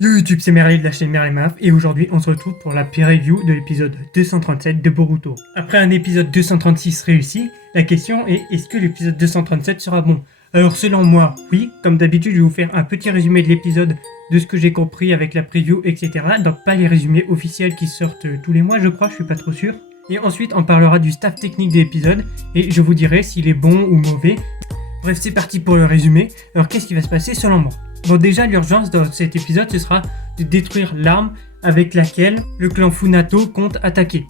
Yo YouTube, c'est Merley de la chaîne Merley Maf et aujourd'hui on se retrouve pour la peer review de l'épisode 237 de Boruto. Après un épisode 236 réussi, la question est est-ce que l'épisode 237 sera bon? Alors selon moi, oui, comme d'habitude je vais vous faire un petit résumé de l'épisode, de ce que j'ai compris avec la preview, etc. Donc pas les résumés officiels qui sortent tous les mois je crois, je suis pas trop sûr. Et ensuite on parlera du staff technique de l'épisode et je vous dirai s'il est bon ou mauvais. Bref, c'est parti pour le résumé. Alors qu'est-ce qui va se passer selon moi? Bon, déjà, l'urgence dans cet épisode, ce sera de détruire l'arme avec laquelle le clan Funato compte attaquer.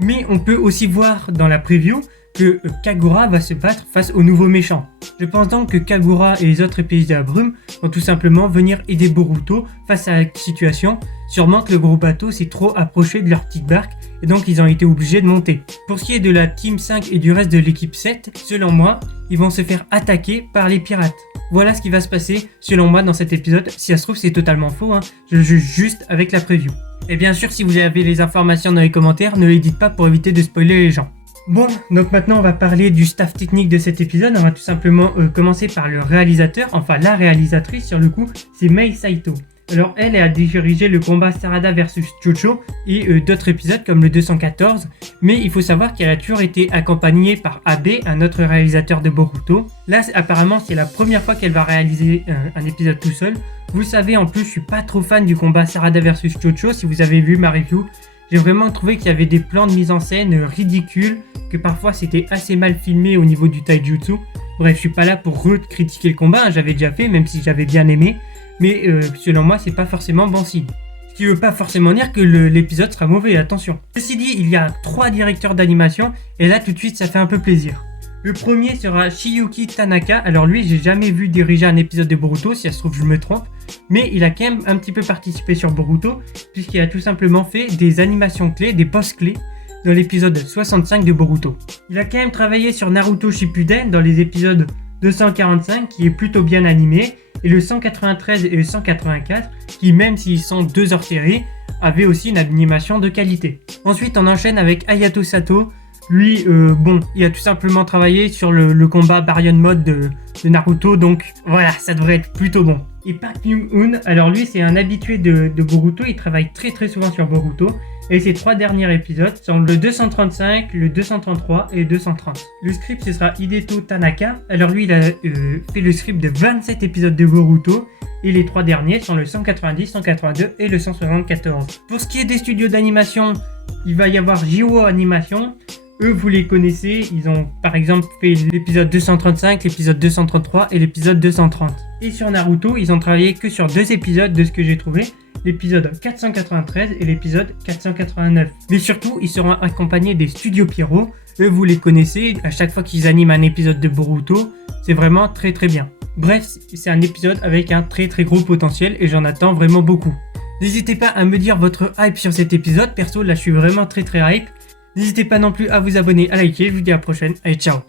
Mais on peut aussi voir dans la preview que Kagura va se battre face aux nouveaux méchants. Je pense donc que Kagura et les autres épées de la brume vont tout simplement venir aider Boruto face à la situation. Sûrement que le gros bateau s'est trop approché de leur petite barque et donc ils ont été obligés de monter. Pour ce qui est de la Team 5 et du reste de l'équipe 7, selon moi, ils vont se faire attaquer par les pirates. Voilà ce qui va se passer selon moi dans cet épisode. Si ça se trouve c'est totalement faux, je juge juste avec la preview. Et bien sûr si vous avez les informations dans les commentaires, ne les dites pas pour éviter de spoiler les gens. Bon, donc maintenant on va parler du staff technique de cet épisode. On va tout simplement commencer par le réalisateur, enfin la réalisatrice sur le coup, c'est Mei Saito. Alors elle a dirigé le combat Sarada versus Chocho et d'autres épisodes comme le 214, mais il faut savoir qu'elle a toujours été accompagnée par Abe, un autre réalisateur de Boruto. Là apparemment c'est la première fois qu'elle va réaliser un épisode tout seul. Vous savez, en plus je suis pas trop fan du combat Sarada versus Chocho. Si vous avez vu ma review, j'ai vraiment trouvé qu'il y avait des plans de mise en scène ridicules, que parfois c'était assez mal filmé au niveau du taijutsu. Bref, je suis pas là pour critiquer le combat, j'avais déjà fait même si j'avais bien aimé. Mais selon moi, c'est pas forcément bon signe. Ce qui veut pas forcément dire que l'épisode sera mauvais, attention. Ceci dit, il y a 3 directeurs d'animation, et là tout de suite ça fait un peu plaisir. Le premier sera Shiyuki Tanaka. Alors lui, j'ai jamais vu diriger un épisode de Boruto, si ça se trouve je me trompe. Mais il a quand même un petit peu participé sur Boruto, puisqu'il a tout simplement fait des animations clés, des posts clés, dans l'épisode 65 de Boruto. Il a quand même travaillé sur Naruto Shippuden dans les épisodes 245, qui est plutôt bien animé, et le 193 et le 184, qui même s'ils sont 2 hors-série, avaient aussi une animation de qualité. Ensuite, on enchaîne avec Hayato Sato. Lui, il a tout simplement travaillé sur le combat Baryon Mode de Naruto, donc voilà, ça devrait être plutôt bon. Et Park Myung-hoon, alors lui, c'est un habitué de Boruto, il travaille très souvent sur Boruto, et ses 3 derniers épisodes sont le 235, le 233 et le 230. Le script, ce sera Hideto Tanaka. Alors lui, il a fait le script de 27 épisodes de Boruto, et les 3 derniers sont le 190, 182 et le 174. Pour ce qui est des studios d'animation, il va y avoir Jiro Animation. Eux, vous les connaissez, ils ont par exemple fait l'épisode 235, l'épisode 233 et l'épisode 230. Et sur Naruto, ils ont travaillé que sur 2 épisodes de ce que j'ai trouvé, l'épisode 493 et l'épisode 489. Mais surtout, ils seront accompagnés des studios Pierrot. Eux, vous les connaissez, à chaque fois qu'ils animent un épisode de Boruto, c'est vraiment très bien. Bref, c'est un épisode avec un très gros potentiel et j'en attends vraiment beaucoup. N'hésitez pas à me dire votre hype sur cet épisode, perso là je suis vraiment très hype. N'hésitez pas non plus à vous abonner, à liker, je vous dis à la prochaine, allez ciao.